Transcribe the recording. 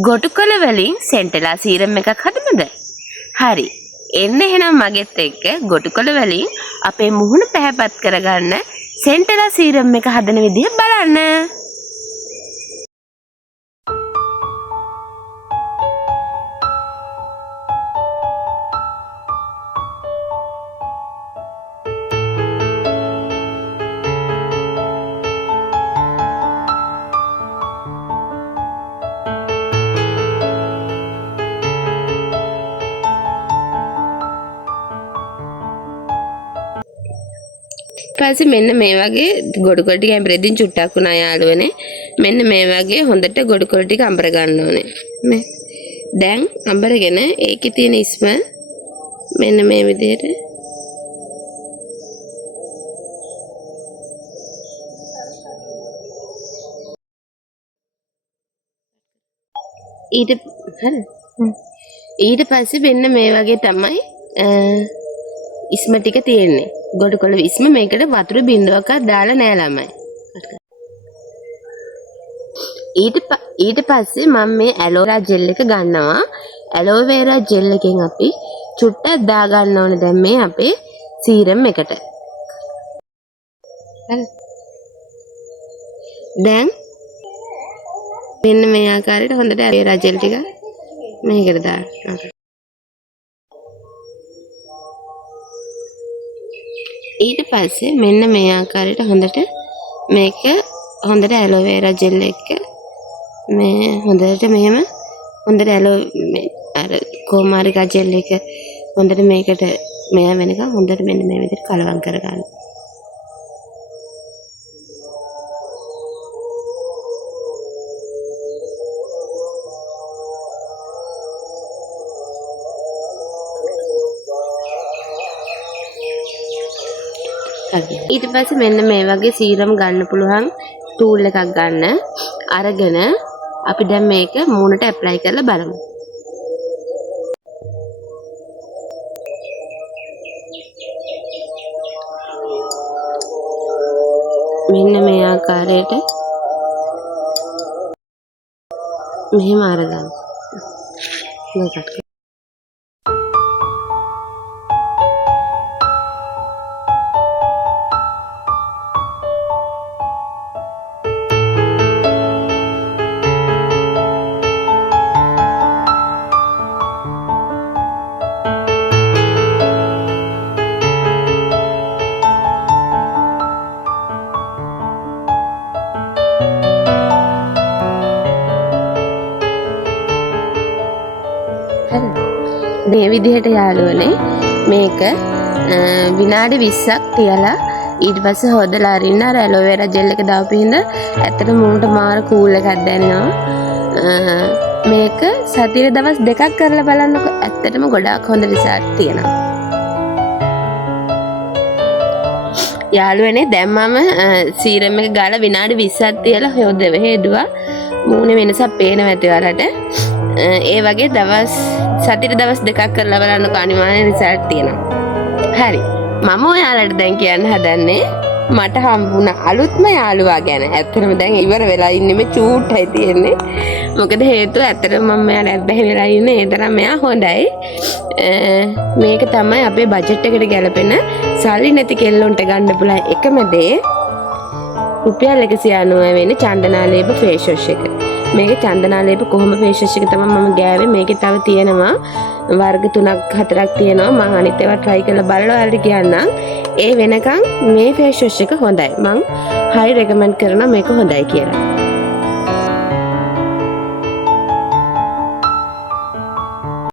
ගොටුකොළ වලින් සෙන්ටලා සීරම් එකක් හදමුද? හරි. එන්න එහෙනම් මගෙත් එක්ක ගොටුකොළ වලින් අපේ මුහුණ පැහැපත් කරගන්න සෙන්ටලා සීරම් එක හදන විදිය බලන්න. පස්සේ මෙන්න මේ වගේ ගොඩකොළ ටික ඇඹරෙද්දී චුට්ටක් උනා යාළුවනේ. මෙන්න මේ වගේ හොඳට ගොඩකොළ ටික අඹර ගන්න ඕනේ. මේ දැන් අඹරගෙන ඒකේ තියෙන ඉස්ම මෙන්න මේ විදිහට ඊට පස්සේ මෙන්න මේ වගේ තමයි ඉස්ම ටික තියෙන්නේ. ගොඩකොළ ඉස්ම මේකට වතුර බින්දුවක්වත් දාලා නෑ ළමයි. ඊට පස්සේ මම මේ ඇලෝවෙරා ජෙල් එක ගන්නවා. ඇලෝවෙරා ජෙල් එකෙන් අපි චුට්ටක් දා ගන්න ඕනේ දැන් මේ අපේ සීරම් එකට. දැන් මෙන්න මේ ආකාරයට හොඳට ඇලෝවෙරා ජෙල් ටික මේකට දාන්න. ඊට පස්සේ මෙන්න මේ ආකාරයට හොඳට මේක හොඳට ඇලෝවෙරා ජෙල් එක මේ හොඳට මෙහෙම හොඳට අර කොමාරිකා ජෙල් එක හොඳට මේකට මෙයා වෙනකන් හොඳට මෙන්න මේ විදිහට කලවම් කරගන්න. ඊට පස්සේ මෙන්න මේ වගේ සීරම් ගන්න පුළුවන් ටූල් එකක් ගන්න අරගෙන අපි දැන් මේක මූණට ඇප්ලයි කරලා බලමු. මෙන්න මේ ආකාරයට මෙහෙම අරගන්න. මේකට මේ විදිහට යාළුවනේ මේක විනාඩි 20ක් තියලා ඊට පස්සේ හොදලා අරින්න අර ඇලෝවෙරා ජෙල් එක දාපු හින්දා ඇත්තට මූණට මාර කූල් එකක් දැනෙනවා. මේක සතියේ දවස් 2ක් කරලා බලන්නකො. ඇත්තටම ගොඩාක් හොඳ රිසල්ට් තියෙනවා. යාළුවනේ දැන් මම සීරම් එක ගාලා විනාඩි 20ක් තියලා හොදුවා. මූණේ වෙනසක් පේනවා ඇති ඔයාලට. ඒ වගේ සතියේ දවස් 2ක් කරලා බලන්නකො අනිවාර්යෙන් රිසල්ට් තියෙනවා. හරි. මම ඔයාලට දැන් කියන්න හදන්නේ මට හම්බුණ අලුත්ම යාළුවා ගැන. ඇත්තටම දැන් ඉවර වෙලා ඉන්නේ මේ චූට්ටයි තියෙන්නේ. මොකද හේතුව ඇත්තටම මම මෙයාට ඇබ්බැහි වෙලා ඉන්නේ. ඒ තරම් මෙයා හොඳයි. මේක තමයි අපේ බජට් එකට ගැලපෙන සල්ලි නැති කෙල්ලොන්ට ගන්න පුළුවන් එකම දේ. රුපියල් 190 වෙන්නේ චන්දනාලේප ෆේස් වොෂ් එක. මේක චන්දනාලේප කොහොම ෆේස් වොෂ් එක තමයි මම ගෑවේ. මේකේ තව තියෙනවා වර්ග 3ක් 4ක් තියෙනවා. මම අනිත් ඒවා try කරලා බලලා ඔයාලට කියන්නම්. ඒ වෙනකන් මේ ෆේස් වොෂ් එක හොඳයි. මම හයි රෙකමන්ඩ් කරනවා මේක හොඳයි කියලා.